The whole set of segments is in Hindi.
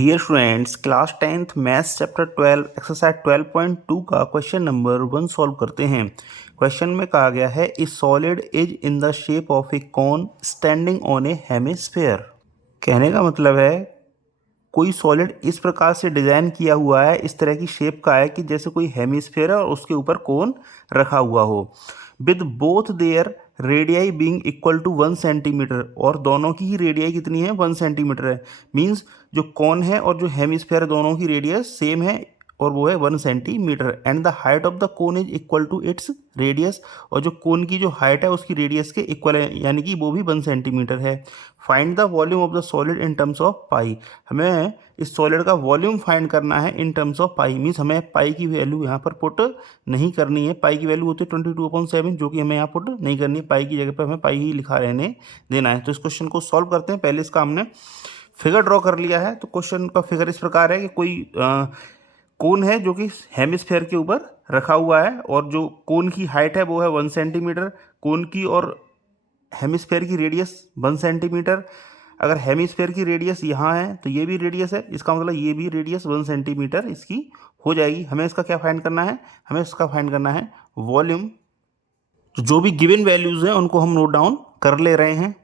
Dear students, class 10th maths chapter 12 exercise 12.2 का क्वेश्चन नंबर 1 सॉल्व करते हैं। क्वेश्चन में कहा गया है a solid is in the shape of a cone standing on a hemisphere. कहने का मतलब है कोई सॉलिड इस प्रकार से डिजाइन किया हुआ है, इस तरह की शेप का है कि जैसे कोई हेमिस्फेयर है और उसके ऊपर कोन रखा हुआ हो, with both their radii being equal to 1 centimetre, और दोनों की ही रेडियाई कितनी है, 1 सेंटीमीटर है। मींस जो कॉन है और जो हेमिस्फेयर दोनों की रेडियस सेम है और वो है 1 centimetre, and the height of the cone is equal to its radius, और जो कोन की जो हाइट है उसकी रेडियस के इक्वल है, यानी कि वो भी 1 सेंटीमीटर है। Find the volume of the solid in terms of pi. हमें इस सॉलिड का वॉल्यूम फाइंड करना है in terms of pi. Means हमें पाई की वैल्यू यहाँ पर पुट नहीं करनी है। पाई की वैल्यू होती है 22/7, जो कि हमें यहाँ पुट नहीं करनी है। पाई की जगह पर हमें पाई ही लिखा रहने देना है। तो इस क्वेश्चन को सॉल्व करते हैं। पहले इसका हमने फिगर ड्रॉ कर लिया है। तो क्वेश्चन का फिगर इस प्रकार है कि कोई कोन है जो कि हेमिस्फेयर के ऊपर रखा हुआ है, और जो कोन की हाइट है वो है 1 सेंटीमीटर। कोन की और हेमिस्फेयर की रेडियस 1 सेंटीमीटर। अगर हेमिस्फेयर की रेडियस यहाँ है तो ये भी रेडियस है, इसका मतलब ये भी रेडियस 1 सेंटीमीटर इसकी हो जाएगी। हमें इसका क्या फाइंड करना है, हमें इसका फाइंड करना है वॉल्यूम। तो जो भी गिवन वैल्यूज़ हैं उनको हम नोट डाउन कर ले रहे हैं।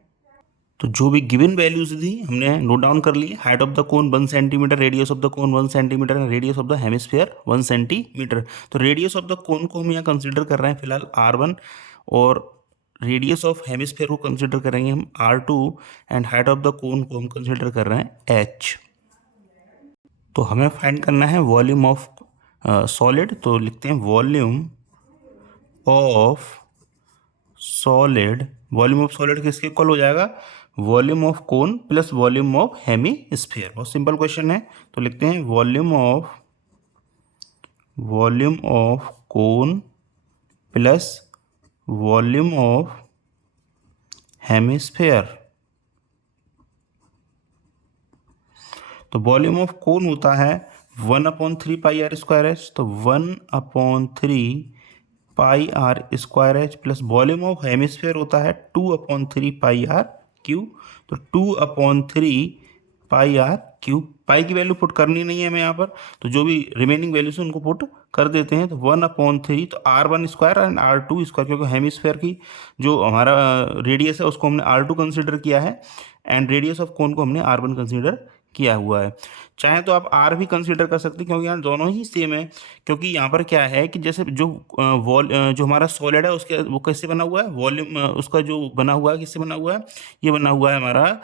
तो जो भी गिवन वैल्यूज थी हमने नोट डाउन कर ली। Height of the cone 1 centimetre, radius of the cone 1 centimetre, and radius of the hemisphere 1 centimetre. तो रेडियस ऑफ द कोन को हम यहाँ कंसिडर कर रहे हैं फिलहाल R1, और रेडियस ऑफ हेमिस्फेयर को कंसिडर करेंगे हम R2, and height of the cone को हम कंसिडर कर रहे हैं H। तो हमें फाइंड करना है वॉल्यूम ऑफ सॉलिड। तो लिखते हैं volume of solid. Volume of solid किसके इक्वल हो जाएगा, volume of cone plus volume of hemisphere. बहुत सिंपल क्वेश्चन है। तो लिखते हैं volume of cone plus volume of hemisphere. तो वॉल्यूम ऑफ कोन होता है 1/3 पाई आर स्क्वायर एच। तो 1/3 pi r square h plus volume of hemisphere होता है 2/3 पाई आर क्यूब। तो 2/3 पाई आर क्यूब। पाई की वैल्यू पुट करनी नहीं है हमें यहाँ पर, तो जो भी रिमेनिंग वैल्यूज उनको पुट कर देते हैं। तो 1/3, तो R1 square and R2 square, क्योंकि हेमिस्फेयर की जो हमारा रेडियस है उसको हमने R2 कंसिडर किया है, एंड रेडियस ऑफ कोन को हमने R1 कंसिडर किया हुआ है। चाहे तो आप R भी कंसिडर कर सकते हैं, क्योंकि यहाँ दोनों ही सेम है। क्योंकि यहाँ पर क्या है कि जैसे जो जो हमारा सॉलिड है उसके वो कैसे बना हुआ है, वॉल्यूम उसका जो बना हुआ है किससे बना हुआ है, ये बना हुआ है हमारा